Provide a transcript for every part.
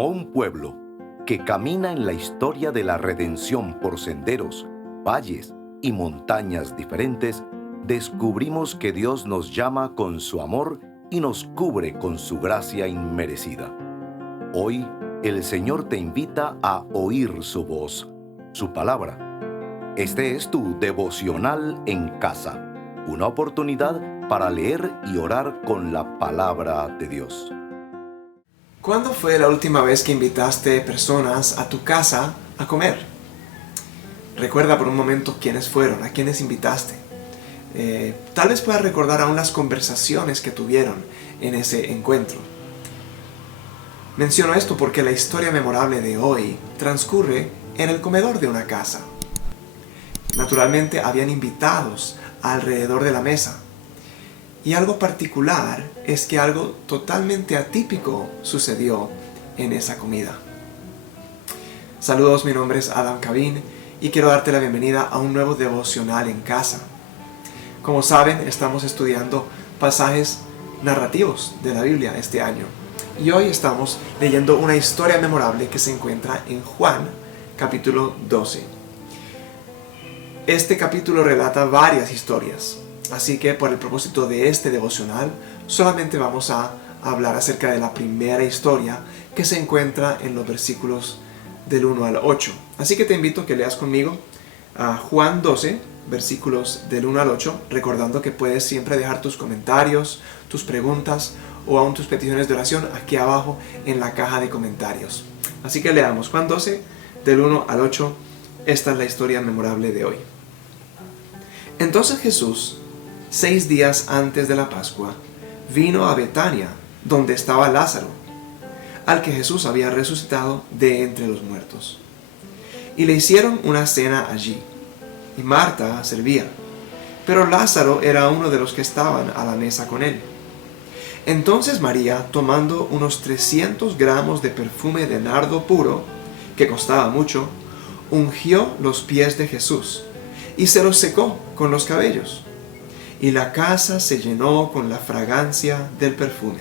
Como un pueblo que camina en la historia de la redención por senderos, valles y montañas diferentes, descubrimos que Dios nos llama con su amor y nos cubre con su gracia inmerecida. Hoy, el Señor te invita a oír su voz, su palabra. Este es tu devocional en casa, una oportunidad para leer y orar con la palabra de Dios. ¿Cuándo fue la última vez que invitaste personas a tu casa a comer? Recuerda por un momento quiénes fueron, a quiénes invitaste. Tal vez puedas recordar aún las conversaciones que tuvieron en ese encuentro. Menciono esto porque la historia memorable de hoy transcurre en el comedor de una casa. Naturalmente habían invitados alrededor de la mesa. Y algo particular es que algo totalmente atípico sucedió en esa comida. Saludos, mi nombre es Adam Cabin y quiero darte la bienvenida a un nuevo devocional en casa. Como saben, estamos estudiando pasajes narrativos de la Biblia este año. Y hoy estamos leyendo una historia memorable que se encuentra en Juan, capítulo 12. Este capítulo relata varias historias. Así que por el propósito de este devocional, solamente vamos a hablar acerca de la primera historia que se encuentra en los versículos del 1 al 8. Así que te invito a que leas conmigo a Juan 12, versículos del 1 al 8, recordando que puedes siempre dejar tus comentarios, tus preguntas o aún tus peticiones de oración aquí abajo en la caja de comentarios. Así que leamos Juan 12, del 1 al 8. Esta es la historia memorable de hoy. Entonces Jesús, 6 días antes de la Pascua, vino a Betania, donde estaba Lázaro, al que Jesús había resucitado de entre los muertos. Y le hicieron una cena allí, y Marta servía, pero Lázaro era uno de los que estaban a la mesa con él. Entonces María, tomando unos 300 gramos de perfume de nardo puro, que costaba mucho, ungió los pies de Jesús, y se los secó con los cabellos. Y la casa se llenó con la fragancia del perfume.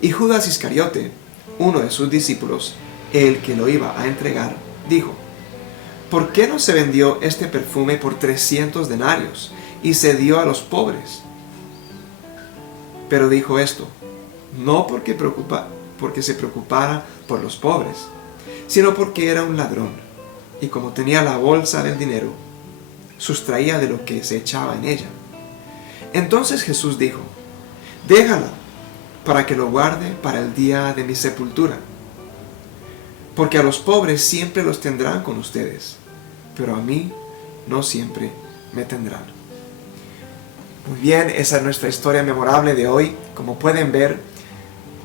Y Judas Iscariote, uno de sus discípulos, el que lo iba a entregar, dijo: ¿por qué no se vendió este perfume por 300 denarios y se dio a los pobres? Pero dijo esto, no porque se preocupara por los pobres, sino porque era un ladrón, y como tenía la bolsa del dinero, sustraía de lo que se echaba en ella. Entonces Jesús dijo: déjala, para que lo guarde para el día de mi sepultura. Porque a los pobres siempre los tendrán con ustedes, pero a mí no siempre me tendrán. Muy bien, esa es nuestra historia memorable de hoy. Como pueden ver,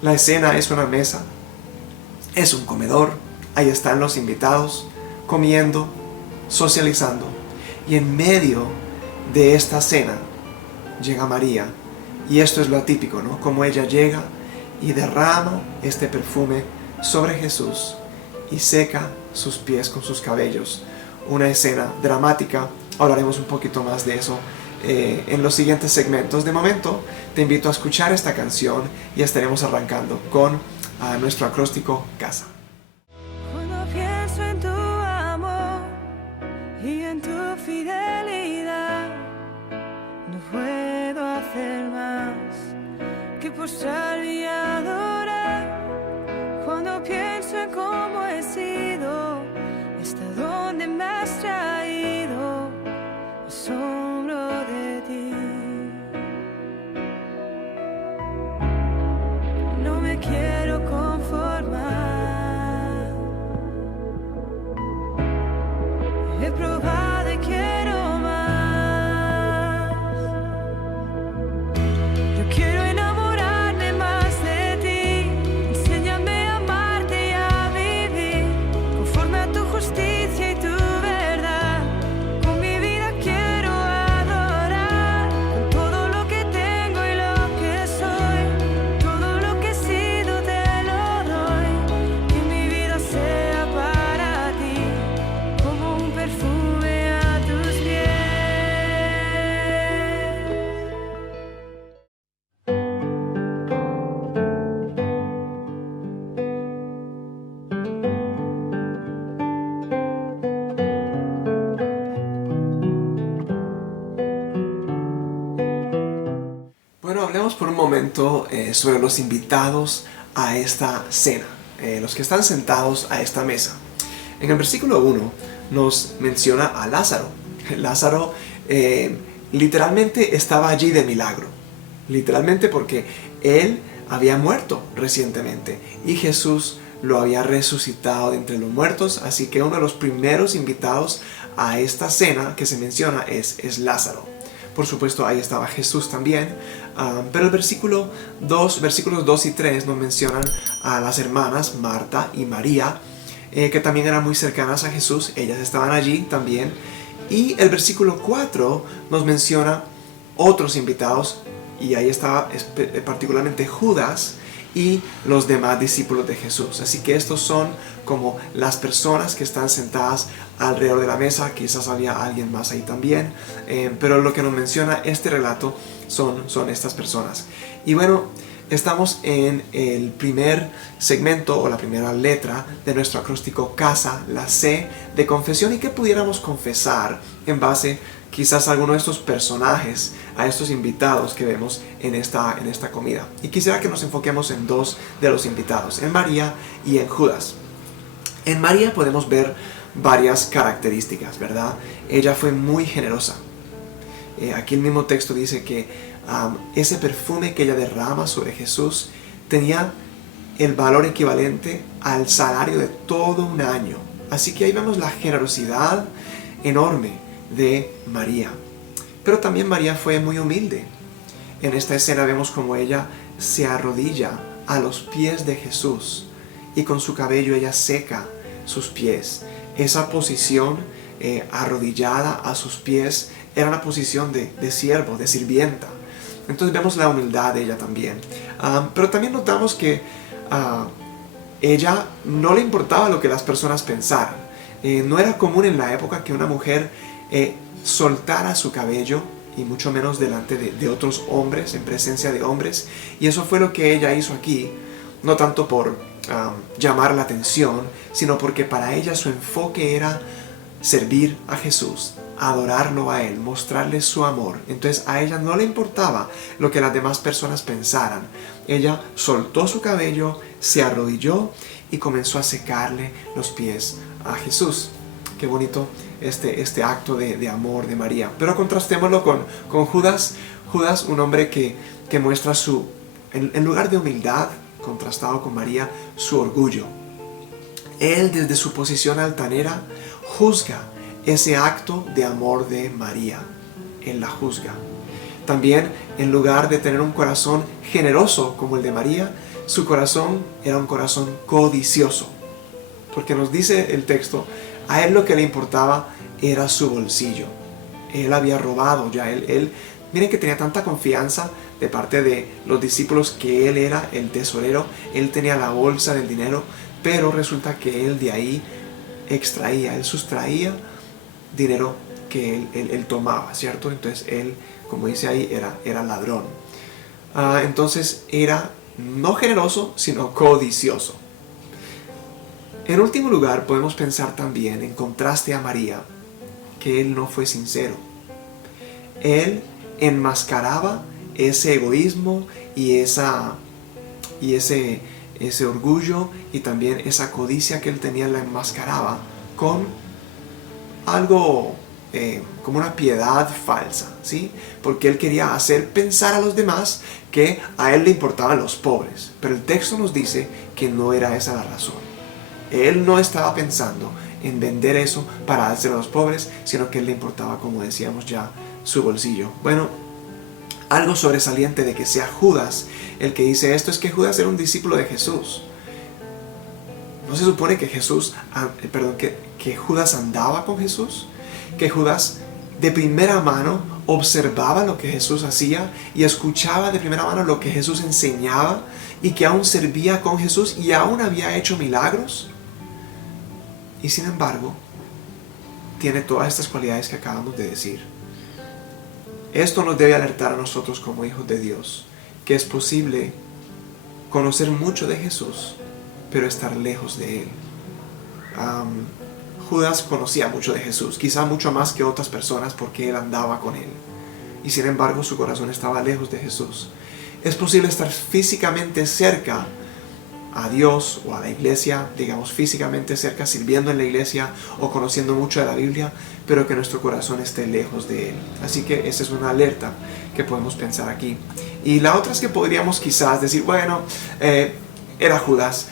la escena es una mesa, es un comedor, ahí están los invitados, comiendo, socializando, y en medio de esta cena llega María, y esto es lo atípico, ¿no? Como ella llega y derrama este perfume sobre Jesús y seca sus pies con sus cabellos. Una escena dramática. Hablaremos un poquito más de eso en los siguientes segmentos. De momento, te invito a escuchar esta canción y estaremos arrancando con nuestro acróstico Casa. Cuando pienso en tu amor y en tu fidelidad, no puedo hacer más que postrarme y adorar. Cuando pienso en cómo he sido, hasta dónde me has traído, asombro de ti. No me quiero conformar. He probado y quiero más. Yo quiero enamorarme más de ti. Enséñame a amarte y a vivir Pensemos por un momento sobre los invitados a esta cena, los que están sentados a esta mesa. En el versículo 1 nos menciona a Lázaro. Lázaro literalmente estaba allí de milagro. Literalmente porque él había muerto recientemente y Jesús lo había resucitado de entre los muertos. Así que uno de los primeros invitados a esta cena que se menciona es Lázaro. Por supuesto, ahí estaba Jesús también. Pero el versículos 2 y 3 nos mencionan a las hermanas Marta y María, que también eran muy cercanas a Jesús. Ellas estaban allí también. Y el versículo 4 nos menciona otros invitados, y ahí estaba particularmente Judas y los demás discípulos de Jesús. Así que estos son como las personas que están sentadas alrededor de la mesa. Quizás había alguien más ahí también, pero lo que nos menciona este relato son estas personas. Y bueno, estamos en el primer segmento o la primera letra de nuestro acróstico CASA, la C de confesión. ¿Y qué pudiéramos confesar en base quizás a alguno de estos personajes, a estos invitados que vemos en esta comida? Y quisiera que nos enfoquemos en dos de los invitados, en María y en Judas. En María podemos ver varias características, ¿verdad? Ella fue muy generosa. Aquí el mismo texto dice que ese perfume que ella derrama sobre Jesús tenía el valor equivalente al salario de todo un año. Así que ahí vemos la generosidad enorme de María. Pero también María fue muy humilde. En esta escena vemos como ella se arrodilla a los pies de Jesús y con su cabello ella seca sus pies. Esa posición arrodillada a sus pies era una posición de siervo, de sirvienta. Entonces vemos la humildad de ella también. Pero también notamos que ella no le importaba lo que las personas pensaran. No era común en la época que una mujer soltara su cabello, y mucho menos delante de otros hombres, en presencia de hombres. Y eso fue lo que ella hizo aquí, no tanto por llamar la atención, sino porque para ella su enfoque era servir a Jesús, adorarlo a Él, mostrarle su amor. Entonces a ella no le importaba lo que las demás personas pensaran. Ella soltó su cabello, se arrodilló y comenzó a secarle los pies a Jesús. Qué bonito este acto de amor de María. Pero contrastémoslo con Judas. Judas, un hombre que muestra en lugar de humildad, contrastado con María, su orgullo. Él, desde su posición altanera, juzga ese acto de amor de María. Él la juzga. También, en lugar de tener un corazón generoso como el de María, su corazón era un corazón codicioso. Porque nos dice el texto, a él lo que le importaba era su bolsillo. Él había robado ya. Miren que tenía tanta confianza de parte de los discípulos que él era el tesorero. Él tenía la bolsa del dinero, pero resulta que él de ahí extraía, él sustraía dinero que él tomaba, ¿cierto? Entonces él, como dice ahí, era ladrón. Entonces era no generoso, sino codicioso. En último lugar, podemos pensar también, en contraste a María, que él no fue sincero. Él enmascaraba ese egoísmo y ese orgullo y también esa codicia que él tenía, la enmascaraba con algo como una piedad falsa, ¿sí? Porque él quería hacer pensar a los demás que a él le importaban los pobres. Pero el texto nos dice que no era esa la razón. Él no estaba pensando en vender eso para dárselo a los pobres, sino que a él le importaba, como decíamos ya, su bolsillo. Bueno, algo sobresaliente de que sea Judas el que dice esto es que Judas era un discípulo de Jesús. ¿No se supone que que Judas andaba con Jesús? Que Judas de primera mano observaba lo que Jesús hacía y escuchaba de primera mano lo que Jesús enseñaba, y que aún servía con Jesús y aún había hecho milagros. Y sin embargo, tiene todas estas cualidades que acabamos de decir. Esto nos debe alertar a nosotros como hijos de Dios, que es posible conocer mucho de Jesús, pero estar lejos de Él. Judas conocía mucho de Jesús, quizá mucho más que otras personas porque él andaba con Él. Y sin embargo su corazón estaba lejos de Jesús. Es posible estar físicamente cerca a Dios o a la iglesia, digamos físicamente cerca, sirviendo en la iglesia o conociendo mucho de la Biblia, pero que nuestro corazón esté lejos de Él. Así que esa es una alerta que podemos pensar aquí. Y la otra es que podríamos quizás decir, bueno, era Judas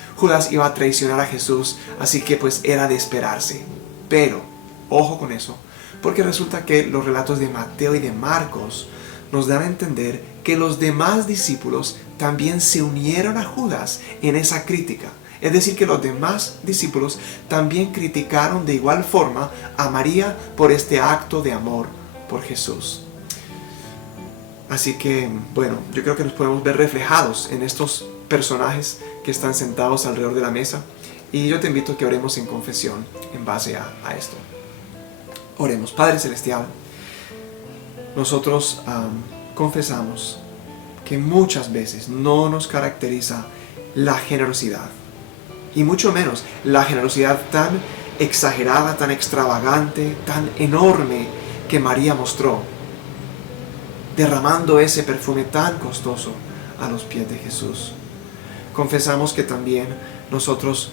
iba a traicionar a Jesús, así que pues era de esperarse. Pero, ojo con eso, porque resulta que los relatos de Mateo y de Marcos nos dan a entender que los demás discípulos también se unieron a Judas en esa crítica. Es decir, que los demás discípulos también criticaron de igual forma a María por este acto de amor por Jesús. Así que, bueno, yo creo que nos podemos ver reflejados en estos personajes que están sentados alrededor de la mesa. Y yo te invito a que oremos en confesión en base a esto. Oremos. Padre Celestial, nosotros confesamos que muchas veces no nos caracteriza la generosidad, y mucho menos la generosidad tan exagerada, tan extravagante, tan enorme que María mostró, derramando ese perfume tan costoso a los pies de Jesús. Confesamos que también nosotros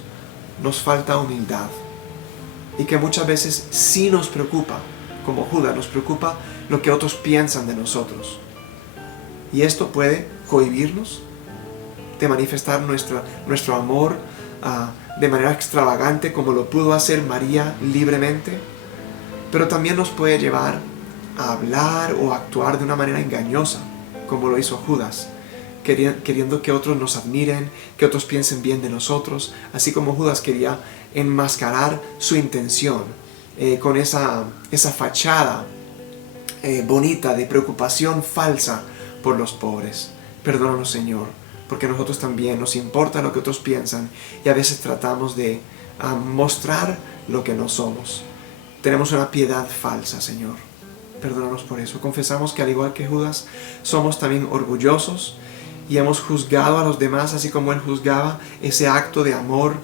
nos falta humildad y que muchas veces sí nos preocupa, como Judas, nos preocupa lo que otros piensan de nosotros. Y esto puede cohibirnos de manifestar nuestro amor de manera extravagante como lo pudo hacer María libremente, pero también nos puede llevar a hablar o actuar de una manera engañosa como lo hizo Judas, queriendo que otros nos admiren, que otros piensen bien de nosotros, así como Judas quería enmascarar su intención con esa fachada bonita de preocupación falsa por los pobres. Perdónanos, Señor, porque a nosotros también nos importa lo que otros piensan y a veces tratamos de mostrar lo que no somos. Tenemos una piedad falsa, Señor. Perdónanos por eso. Confesamos que al igual que Judas, somos también orgullosos y hemos juzgado a los demás así como Él juzgaba ese acto de amor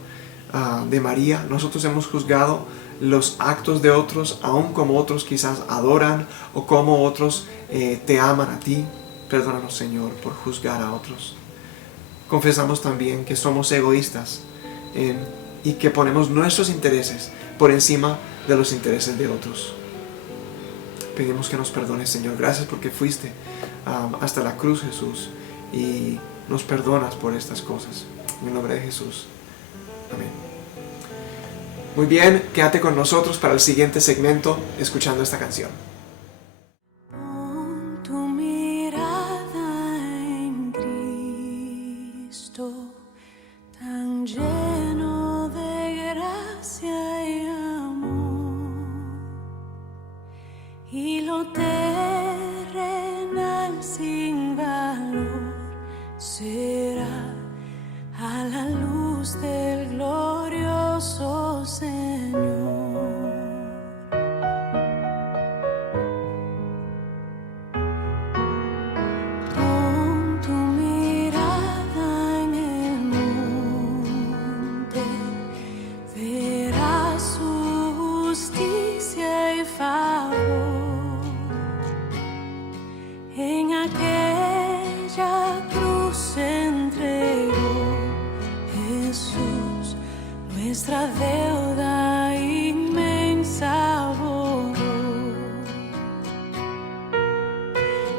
de María. Nosotros hemos juzgado los actos de otros, aun como otros quizás adoran o como otros te aman a ti. Perdónanos, Señor, por juzgar a otros. Confesamos también que somos egoístas y que ponemos nuestros intereses por encima de los intereses de otros. Pedimos que nos perdones, Señor. Gracias porque fuiste hasta la cruz, Jesús, y nos perdonas por estas cosas. En el nombre de Jesús. Amén. Muy bien, quédate con nosotros para el siguiente segmento escuchando esta canción. Pon tu mirada en Cristo, tan lleno de gracia y amor, y lo terrenal sin valor será a la luz del glorioso Señor. Pon tu mirada en el monte, verás su justicia y favor. En aquella cruz se entregó Jesús, nuestra deuda inmensa borró.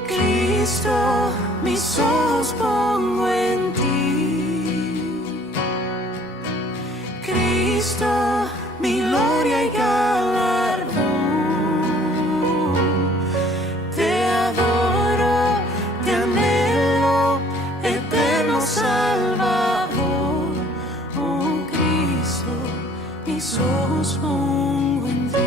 Cristo, mis ojos pongo en ti. Cristo, mi gloria y galardón. Te adoro, te anhelo, eterno Salvador. Oh Cristo, mis ojos pongo en ti.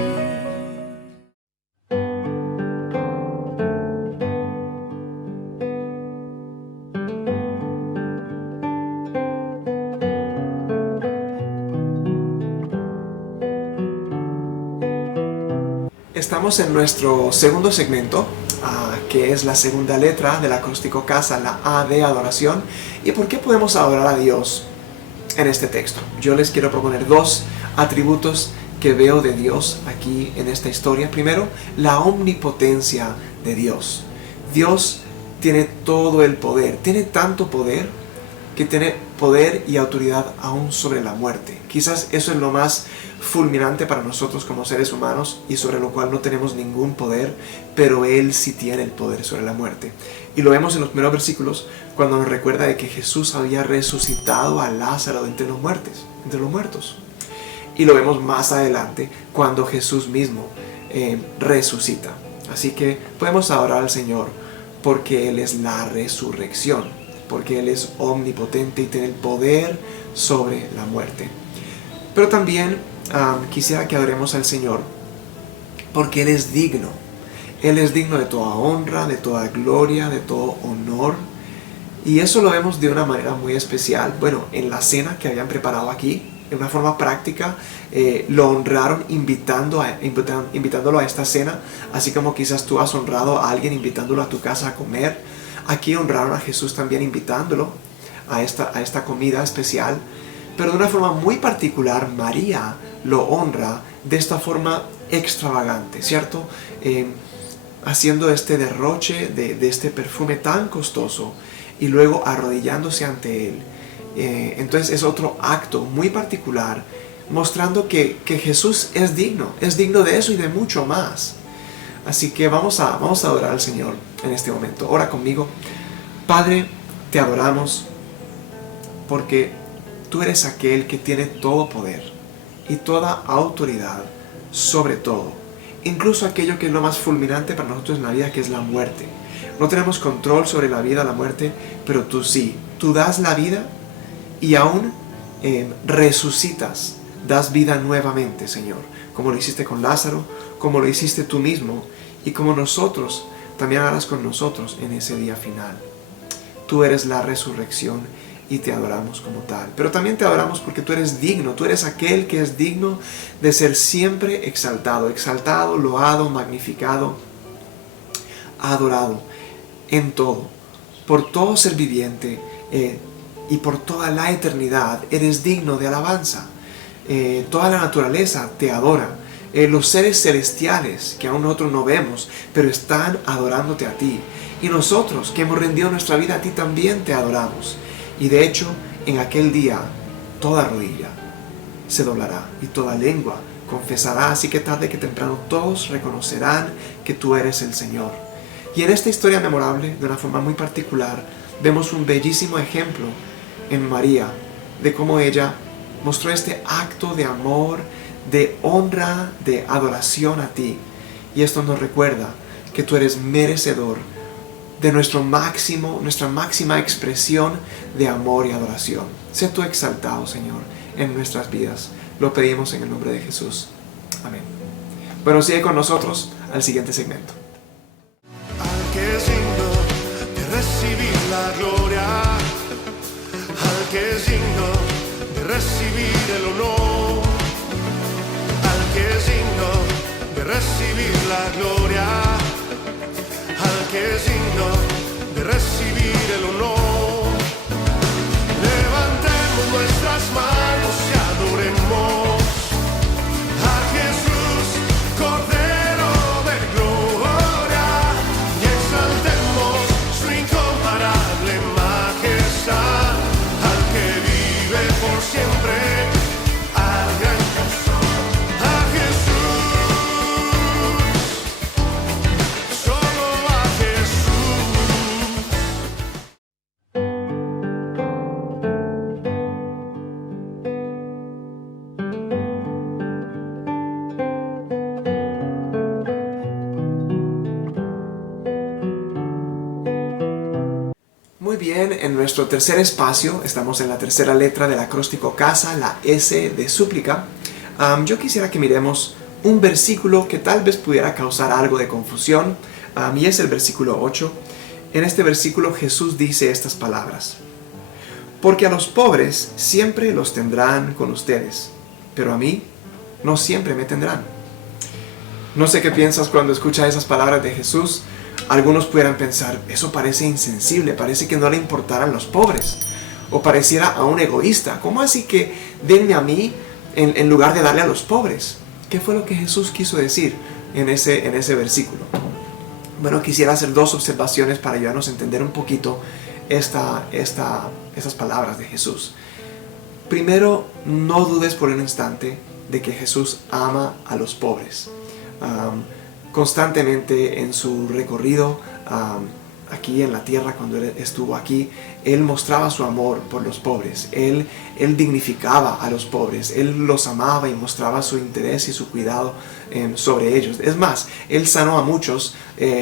Estamos en nuestro segundo segmento, que es la segunda letra del acróstico CASA, la A de adoración. ¿Y por qué podemos adorar a Dios en este texto? Yo les quiero proponer dos atributos que veo de Dios aquí en esta historia. Primero, la omnipotencia de Dios. Dios tiene todo el poder. Tiene tanto poder que tiene poder y autoridad aún sobre la muerte. Quizás eso es lo más fulminante para nosotros como seres humanos y sobre lo cual no tenemos ningún poder, pero Él sí tiene el poder sobre la muerte. Y lo vemos en los primeros versículos cuando nos recuerda de que Jesús había resucitado a Lázaro de entre los muertos. Y lo vemos más adelante cuando Jesús mismo resucita. Así que podemos adorar al Señor porque Él es la resurrección, porque Él es omnipotente y tiene el poder sobre la muerte. Pero también quisiera que adoremos al Señor porque Él es digno. Él es digno de toda honra, de toda gloria, de todo honor. Y eso lo vemos de una manera muy especial. Bueno, en la cena que habían preparado aquí, de una forma práctica, lo honraron invitándolo a esta cena, así como quizás tú has honrado a alguien invitándolo a tu casa a comer. Aquí honraron a Jesús también invitándolo a esta comida especial, pero de una forma muy particular María lo honra de esta forma extravagante, ¿cierto? Haciendo este derroche de este perfume tan costoso y luego arrodillándose ante Él. Entonces es otro acto muy particular mostrando que Jesús es digno de eso y de mucho más. Así que vamos a adorar al Señor en este momento. Ora conmigo. Padre, te adoramos porque tú eres aquel que tiene todo poder y toda autoridad sobre todo, incluso aquello que es lo más fulminante para nosotros en la vida, que es la muerte. No tenemos control sobre la vida, la muerte, pero tú sí. Tú das la vida y aún resucitas, das vida nuevamente, Señor, como lo hiciste con Lázaro, como lo hiciste tú mismo y como nosotros también harás con nosotros en ese día final. Tú eres la resurrección y te adoramos como tal. Pero también te adoramos porque tú eres digno, tú eres aquel que es digno de ser siempre exaltado, loado, magnificado, adorado en todo, por todo ser viviente y por toda la eternidad. Eres digno de alabanza. Toda la naturaleza te adora. Los seres celestiales que aún nosotros no vemos, pero están adorándote a ti. Y nosotros que hemos rendido nuestra vida a ti también te adoramos. Y de hecho, en aquel día, toda rodilla se doblará y toda lengua confesará. Así que tarde que temprano todos reconocerán que tú eres el Señor. Y en esta historia memorable, de una forma muy particular, vemos un bellísimo ejemplo en María de cómo ella mostró este acto de amor, de honra, de adoración a ti. Y esto nos recuerda que tú eres merecedor de nuestra máxima expresión de amor y adoración. Sé tú exaltado, Señor, en nuestras vidas. Lo pedimos en el nombre de Jesús. Amén. Bueno, sigue con nosotros al siguiente segmento. Al que es digno de recibir la gloria, al que es digno de recibir el honor, al que es digno de recibir la gloria, al que es digno de recibir el honor. Levantemos nuestras manos y adoremos a Jesús, Cordero de gloria, y exaltemos su incomparable majestad, al que vive por siempre, al gran Jesús, a Jesús, solo a Jesús. Muy bien, en nuestro tercer espacio, estamos en la tercera letra del acróstico CASA, la S de súplica. Yo quisiera que miremos un versículo que tal vez pudiera causar algo de confusión, y es el versículo 8. En este versículo Jesús dice estas palabras: porque a los pobres siempre los tendrán con ustedes, pero a mí no siempre me tendrán. No sé qué piensas cuando escuchas esas palabras de Jesús. Algunos pudieran pensar, eso parece insensible, parece que no le importaran los pobres, o pareciera a un egoísta. ¿Cómo así que denme a mí en lugar de darle a los pobres? ¿Qué fue lo que Jesús quiso decir en ese versículo? Bueno, quisiera hacer 2 observaciones para ayudarnos a entender un poquito estas palabras de Jesús. Primero, no dudes por un instante de que Jesús ama a los pobres. Constantemente en su recorrido aquí en la tierra, cuando Él estuvo aquí, Él mostraba su amor por los pobres. Él dignificaba a los pobres. Él los amaba y mostraba su interés y su cuidado sobre ellos. Es más, Él sanó a muchos,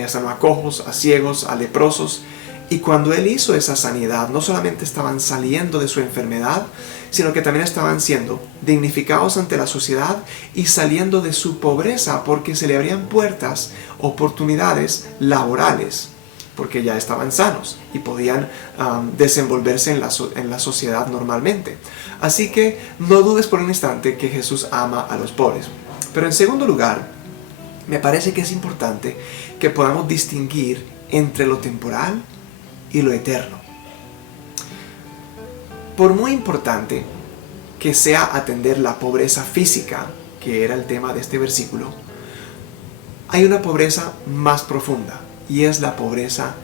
sanó a cojos, a ciegos, a leprosos. Y cuando Él hizo esa sanidad, no solamente estaban saliendo de su enfermedad, sino que también estaban siendo dignificados ante la sociedad y saliendo de su pobreza, porque se le abrían puertas, oportunidades laborales, porque ya estaban sanos y podían desenvolverse en la sociedad normalmente. Así que no dudes por un instante que Jesús ama a los pobres. Pero en segundo lugar, me parece que es importante que podamos distinguir entre lo temporal y lo eterno. Por muy importante que sea atender la pobreza física, que era el tema de este versículo, hay una pobreza más profunda, y es la pobreza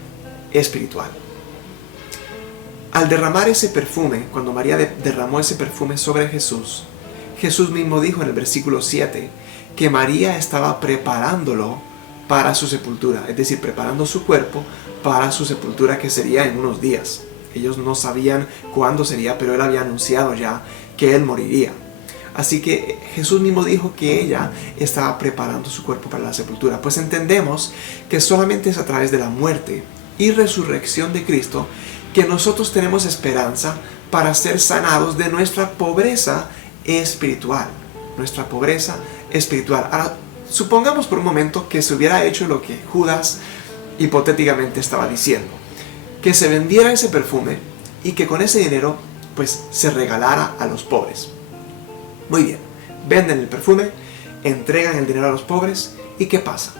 espiritual. Al derramar ese perfume, cuando María derramó ese perfume sobre Jesús, Jesús mismo dijo en el versículo 7 que María estaba preparándolo para su sepultura, es decir, preparando su cuerpo para su sepultura, que sería en unos días. Ellos no sabían cuándo sería, pero Él había anunciado ya que Él moriría. Así que Jesús mismo dijo que ella estaba preparando su cuerpo para la sepultura. Pues entendemos que solamente es a través de la muerte y resurrección de Cristo que nosotros tenemos esperanza para ser sanados de nuestra pobreza espiritual. Nuestra pobreza espiritual. Ahora, supongamos por un momento que se hubiera hecho lo que Judas hipotéticamente estaba diciendo, que se vendiera ese perfume y que con ese dinero pues se regalara a los pobres. Muy bien, venden el perfume, entregan el dinero a los pobres, ¿y qué pasa?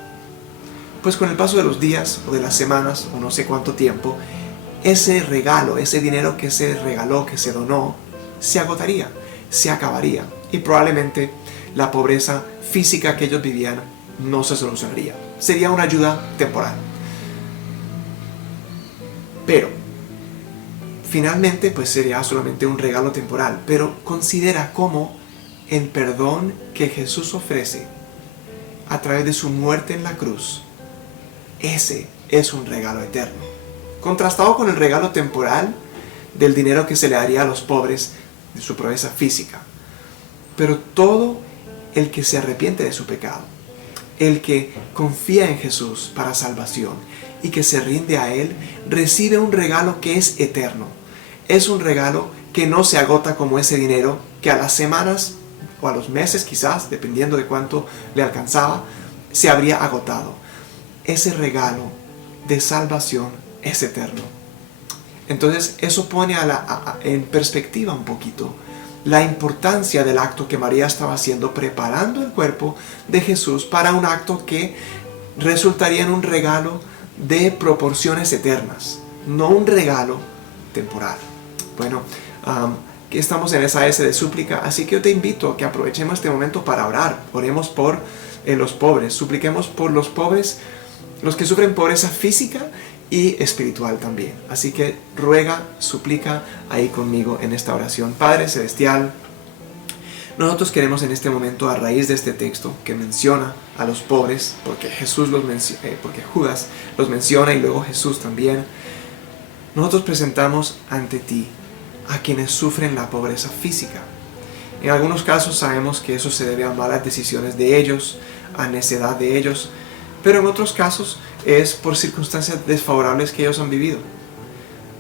Pues con el paso de los días o de las semanas o no sé cuánto tiempo, ese regalo, ese dinero que se regaló, que se donó, se agotaría, se acabaría, y probablemente la pobreza física que ellos vivían no se solucionaría. Sería una ayuda temporal. Pero finalmente pues sería solamente un regalo temporal. Pero considera cómo el perdón que Jesús ofrece a través de su muerte en la cruz, ese es un regalo eterno. Contrastado con el regalo temporal del dinero que se le daría a los pobres de su pobreza física. Pero todo el que se arrepiente de su pecado, el que confía en Jesús para salvación y que se rinde a Él, recibe un regalo que es eterno. Es un regalo que no se agota como ese dinero que a las semanas o a los meses quizás, dependiendo de cuánto le alcanzaba, se habría agotado. Ese regalo de salvación es eterno. Entonces eso pone en perspectiva un poquito la importancia del acto que María estaba haciendo, preparando el cuerpo de Jesús para un acto que resultaría en un regalo de proporciones eternas, no un regalo temporal. Bueno, que estamos en esa S de súplica, así que yo te invito a que aprovechemos este momento para orar. Oremos por los pobres, supliquemos por los pobres, los que sufren pobreza física y espiritual también. Así que ruega, suplica ahí conmigo en esta oración. Padre Celestial, nosotros queremos en este momento, a raíz de este texto que menciona a los pobres, porque porque Judas los menciona y luego Jesús también, nosotros presentamos ante ti a quienes sufren la pobreza física. En algunos casos sabemos que eso se debe a malas decisiones de ellos, a necedad de ellos, pero en otros casos es por circunstancias desfavorables que ellos han vivido.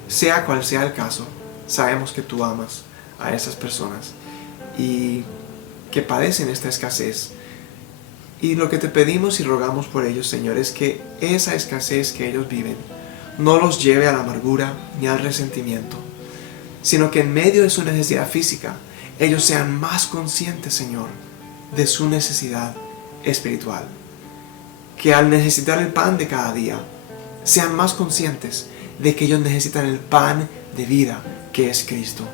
Sea cual sea el caso, sabemos que tú amas a esas personas y que padecen esta escasez. Y lo que te pedimos y rogamos por ellos, Señor, es que esa escasez que ellos viven no los lleve a la amargura ni al resentimiento, sino que en medio de su necesidad física, ellos sean más conscientes, Señor, de su necesidad espiritual. Que al necesitar el pan de cada día, sean más conscientes de que ellos necesitan el pan de vida, que es Cristo.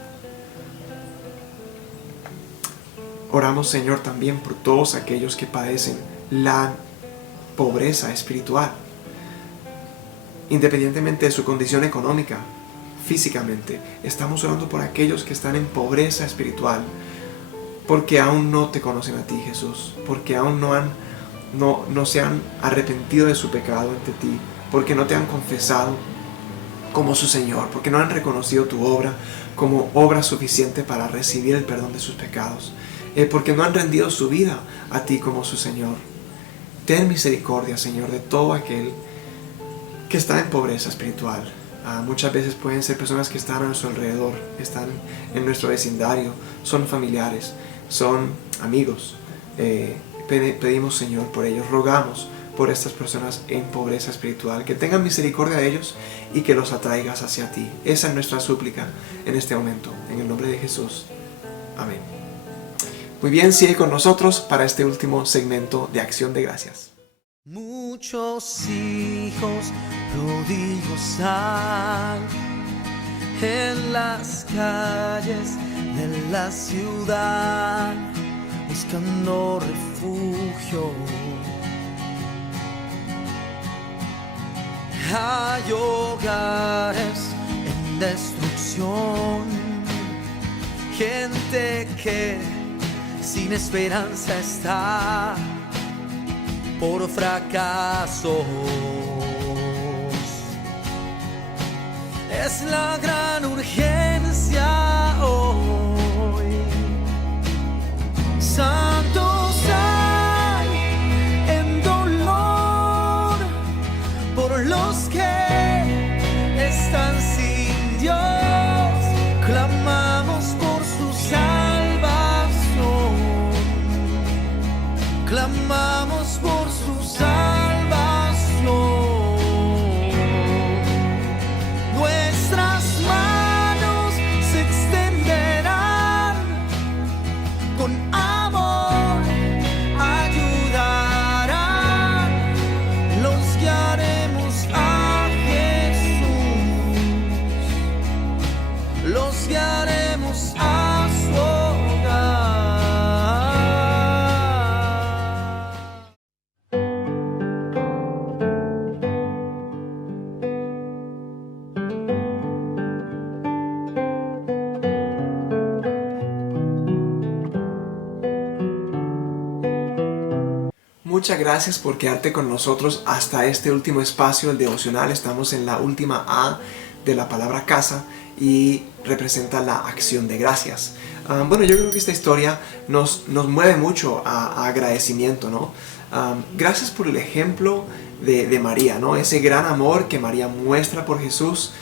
Oramos, Señor, también por todos aquellos que padecen la pobreza espiritual. independientemente de su condición económica, físicamente. Estamos orando por aquellos que están en pobreza espiritual, porque aún no te conocen a ti, Jesús, porque aún no se han arrepentido de su pecado ante ti, porque no te han confesado como su Señor, porque no han reconocido tu obra como obra suficiente para recibir el perdón de sus pecados, porque no han rendido su vida a ti como su Señor. Ten misericordia, Señor, de todo aquel que está en pobreza espiritual. Muchas veces pueden ser personas que están a nuestro alrededor, están en nuestro vecindario, son familiares, son amigos. Pedimos, Señor, por ellos, rogamos por estas personas en pobreza espiritual, que tengan misericordia de ellos y que los atraigas hacia ti. Esa es nuestra súplica en este momento, en el nombre de Jesús. Amén. Muy bien, sigue con nosotros para este último segmento de Acción de Gracias. Muchos hijos prodigos hay en las calles de la ciudad, buscando refugio. Hay hogares en destrucción, gente que sin esperanza está por fracasos. Es la gran urgencia hoy. Santos hay en dolor por los que están sin Dios. Clamamos por su salvación. Clamamos por su salvación. Nuestras manos se extenderán con amor, ayudarán, los guiaremos a Jesús, los guiaremos a su hogar. Muchas gracias por quedarte con nosotros hasta este último espacio, el devocional. Estamos en la última A de la palabra casa y representa la acción de gracias. Bueno, yo creo que esta historia nos mueve mucho a agradecimiento, ¿no? Gracias por el ejemplo de María, ¿no? Ese gran amor que María muestra por Jesús,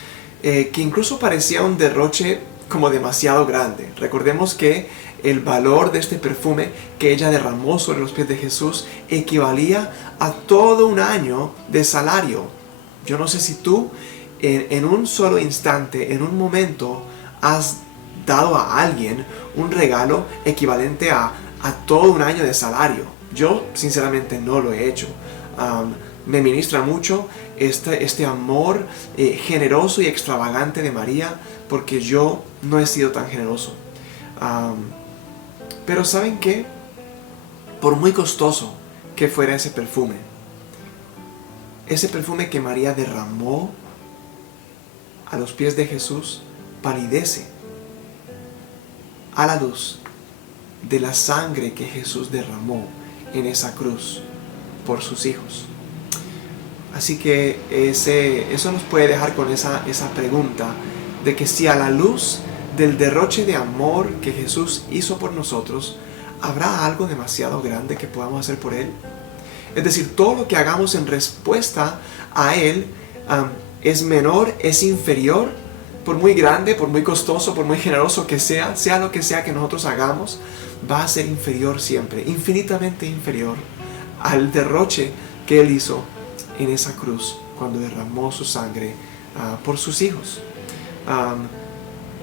que incluso parecía un derroche como demasiado grande. Recordemos que el valor de este perfume que ella derramó sobre los pies de Jesús equivalía a todo un año de salario. Yo no sé si tú en un solo instante, en un momento, has dado a alguien un regalo equivalente a todo un año de salario. Yo sinceramente no lo he hecho. Me ministra mucho este amor generoso y extravagante de María, porque yo no he sido tan generoso. Pero ¿saben qué? Por muy costoso que fuera ese perfume que María derramó a los pies de Jesús, palidece a la luz de la sangre que Jesús derramó en esa cruz por sus hijos. Así que eso nos puede dejar con esa pregunta de que si a la luz del derroche de amor que Jesús hizo por nosotros, ¿habrá algo demasiado grande que podamos hacer por Él? Es decir, todo lo que hagamos en respuesta a Él es menor, es inferior, por muy grande, por muy costoso, por muy generoso que sea lo que sea que nosotros hagamos, va a ser inferior siempre, infinitamente inferior al derroche que Él hizo en esa cruz cuando derramó su sangre por sus hijos.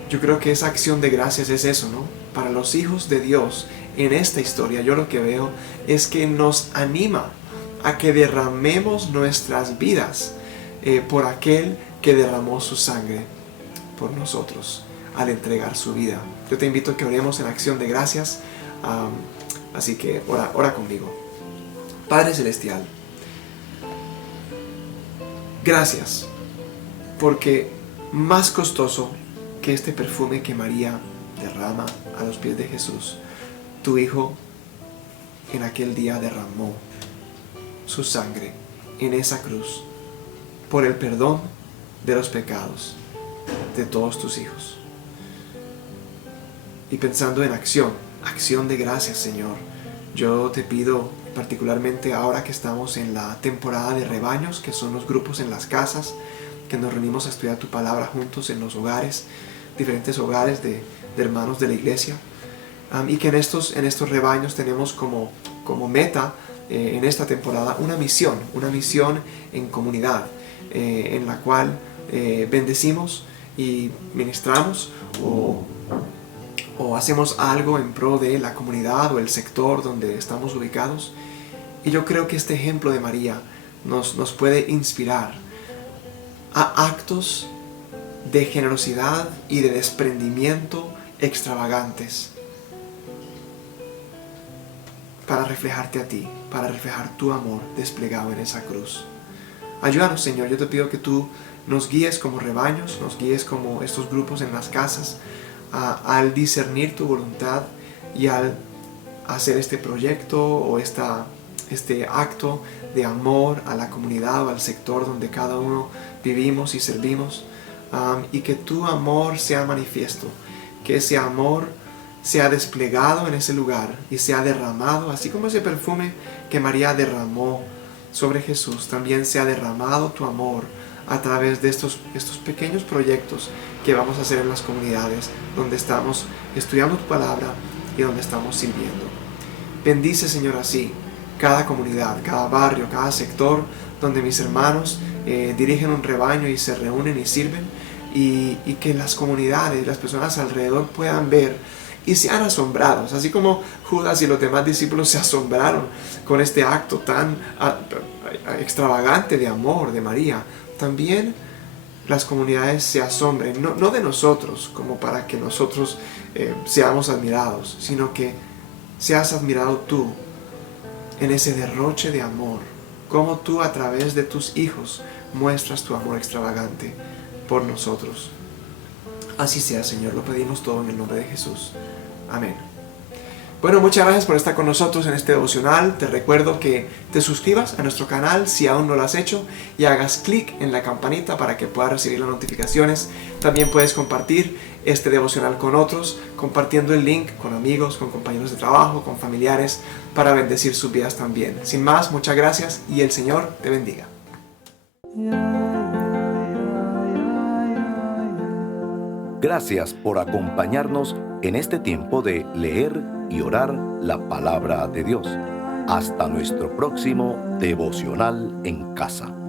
Yo creo que esa acción de gracias es eso, ¿no? Para los hijos de Dios en esta historia, yo lo que veo es que nos anima a que derramemos nuestras vidas por aquel que derramó su sangre por nosotros al entregar su vida. Yo te invito a que oremos en acción de gracias, así que ora conmigo. Padre Celestial, Gracias, porque más costoso que este perfume que María derrama a los pies de Jesús, tu Hijo en aquel día derramó su sangre en esa cruz por el perdón de los pecados de todos tus hijos. Y pensando en acción de gracias, Señor, yo te pido particularmente ahora que estamos en la temporada de rebaños, que son los grupos en las casas, que nos reunimos a estudiar tu palabra juntos en los hogares, diferentes hogares de hermanos de la iglesia, y que en estos rebaños tenemos como meta en esta temporada una misión en comunidad, en la cual bendecimos y ministramos o hacemos algo en pro de la comunidad o el sector donde estamos ubicados. Y yo creo que este ejemplo de María nos puede inspirar a actos de generosidad y de desprendimiento extravagantes para reflejarte a ti, para reflejar tu amor desplegado en esa cruz. Ayúdanos, Señor, yo te pido que tú nos guíes como rebaños, nos guíes como estos grupos en las casas, al discernir tu voluntad y al hacer este proyecto o este acto de amor a la comunidad o al sector donde cada uno vivimos y servimos, y que tu amor sea manifiesto, que ese amor sea desplegado en ese lugar y sea derramado, así como ese perfume que María derramó sobre Jesús, también sea derramado tu amor a través de estos pequeños proyectos que vamos a hacer en las comunidades donde estamos estudiando tu palabra y donde estamos sirviendo. Bendice, Señor, así cada comunidad, cada barrio, cada sector donde mis hermanos dirigen un rebaño y se reúnen y sirven, y que las comunidades, las personas alrededor puedan ver y sean asombrados, así como Judas y los demás discípulos se asombraron con este acto tan extravagante de amor de María. También las comunidades se asombren, no de nosotros como para que nosotros seamos admirados, sino que seas admirado tú en ese derroche de amor, como tú a través de tus hijos muestras tu amor extravagante por nosotros. Así sea, Señor, lo pedimos todo en el nombre de Jesús. Amén. Bueno, muchas gracias por estar con nosotros en este devocional. Te recuerdo que te suscribas a nuestro canal si aún no lo has hecho y hagas clic en la campanita para que puedas recibir las notificaciones. También puedes compartir este devocional con otros, compartiendo el link con amigos, con compañeros de trabajo, con familiares, para bendecir sus vidas también. Sin más, muchas gracias y el Señor te bendiga. Gracias por acompañarnos en este tiempo de leer y orar la palabra de Dios. Hasta nuestro próximo devocional en casa.